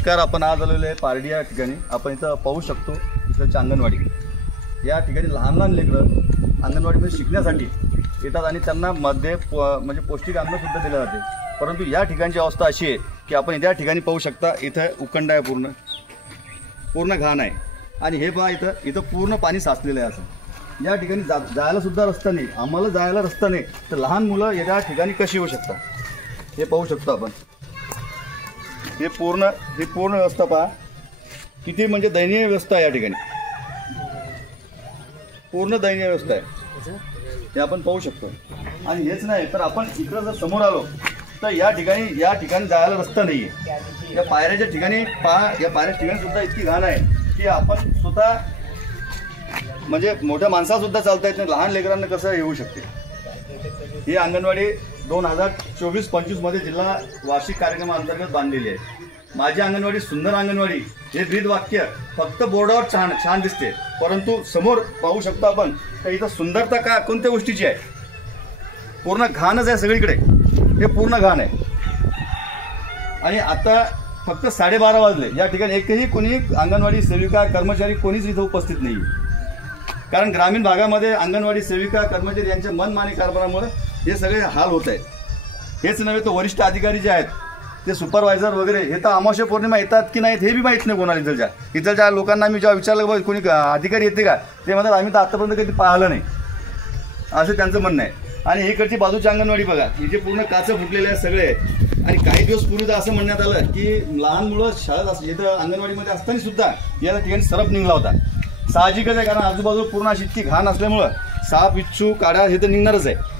नमस्कार. आपण आज आलेलो आहे पारडी या ठिकाणी. आपण इथं पाहू शकतो इकडची अंगणवाडी. या ठिकाणी लहान लहान लेकरं अंगणवाडीमध्ये शिकण्यासाठी येतात आणि त्यांना मध्ये म्हणजे पौष्टिक अन्नसुद्धा दिलं जाते. परंतु या ठिकाणची अवस्था अशी आहे की आपण या ठिकाणी पाहू शकता इथं उकंड आहे, पूर्ण घाण आहे. आणि हे पहा इथं पूर्ण पाणी साचलेलं आहे. असं या ठिकाणी जायला सुद्धा रस्ता नाही. आम्हाला जायला रस्ता नाही तर लहान मुलं या ठिकाणी कशी येऊ शकतात हे पाहू शकतो आपण. हे पूर्ण व्यवस्था पहा किती म्हणजे दयनीय व्यवस्था आहे. या ठिकाणी पूर्ण दयनीय व्यवस्था आहे हे आपण पाहू शकतो. आणि हेच नाही तर आपण इकडं जर समोर आलो तर या ठिकाणी जायला रस्ता नाही आहे. या पायऱ्याच्या ठिकाणी पहा, या पायऱ्याच्या ठिकाणी सुद्धा इतकी घाण आहे की आपण स्वतः म्हणजे मोठ्या माणसाला सुद्धा चालता येत नाही. लहान लेकरांना कसं येऊ शकते. ही अंगणवाडी 2024-25 मध्ये जिल्हा वार्षिक कार्यक्रमाअंतर्गत बांधलेली आहे. माझी अंगणवाडी सुंदर अंगणवाडी हे ब्रीद वाक्य फक्त बोर्डावर छान दिसते, परंतु समोर पाहू शकतो आपण तर इथं सुंदरता का कोणत्या गोष्टीची आहे. पूर्ण घाणच आहे सगळीकडे. हे पूर्ण घाण आहे. आणि आता फक्त 12:30 वाजले. या ठिकाणी एकही कोणी अंगणवाडी सेविका कर्मचारी कोणीच इथं उपस्थित नाही. कारण ग्रामीण भागामध्ये अंगणवाडी सेविका कर्मचारी यांच्या मनमानी कारभारामुळे हे सगळे हाल होत आहेत. हेच नव्हे तर वरिष्ठ अधिकारी जे आहेत ते सुपरवायझर वगैरे हे तर अमावस्या पौर्णिमा येतात की नाहीत हे बी माहीत नाही कोणाला. इथलच्या लोकांना मी जेव्हा विचारलं की कोणी अधिकारी येते का, ते म्हणतात आम्ही तर आतापर्यंत कधी पाहिलं नाही, असं त्यांचं म्हणणं आहे. आणि इकडची बाजूची अंगणवाडी बघा, इथे पूर्ण काचं फुटलेले आहेत सगळे. आणि काही दिवस पूर्वी तर असं म्हणण्यात आलं की लहान मुलं शाळेत इथं अंगणवाडीमध्ये असताना सुद्धा या ठिकाणी सरप निघला होता. साहजिकच आहे, कारण आजूबाजूला पूर्ण अशी इतकी घाण असल्यामुळं साप इच्छू काढा हे तर निघणारच आहे.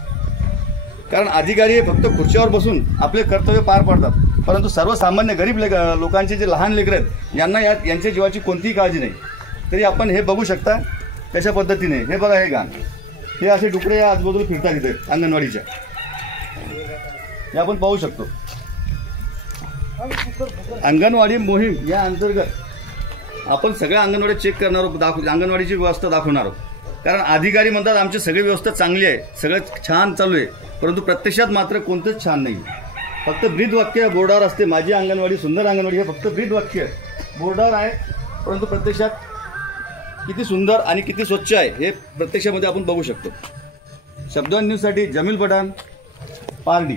कारण अधिकारी हे फक्त खुर्चीवर बसून आपले कर्तव्य पार पाडतात, परंतु सर्वसामान्य गरीब लोकांचे जे लहान लेकरं आहेत यांना यांच्या जीवाची कोणतीही काळजी नाही. तरी आपण हे बघू शकता त्याच्या पद्धतीने. हे बघा, हे घाण, हे असे डुकरे या आजूबाजूला फिरतात इथे अंगणवाडीच्या. हे आपण पाहू शकतो. अंगणवाडी मोहीम या अंतर्गत आपण सगळ्या अंगणवाडी चेक करणार आहोत, अंगणवाडीची व्यवस्था दाखवणार आहोत. कारण अधिकारी म्हणतात आमची सगळी व्यवस्था चांगली आहे, सगळं छान चालू आहे, परंतु प्रत्यक्षात मात्र कोणतंच छान नाही. फक्त ब्रीद वाक्य बोर्डावर असते. माझी अंगणवाडी सुंदर अंगणवाडी हे फक्त ब्रीद वाक्य बोर्डावर आहे, परंतु प्रत्यक्षात किती सुंदर आणि किती स्वच्छ आहे हे प्रत्यक्षामध्ये आपण बघू शकतो. शब्दवान न्यूजसाठी जमील पठाण, पारडी.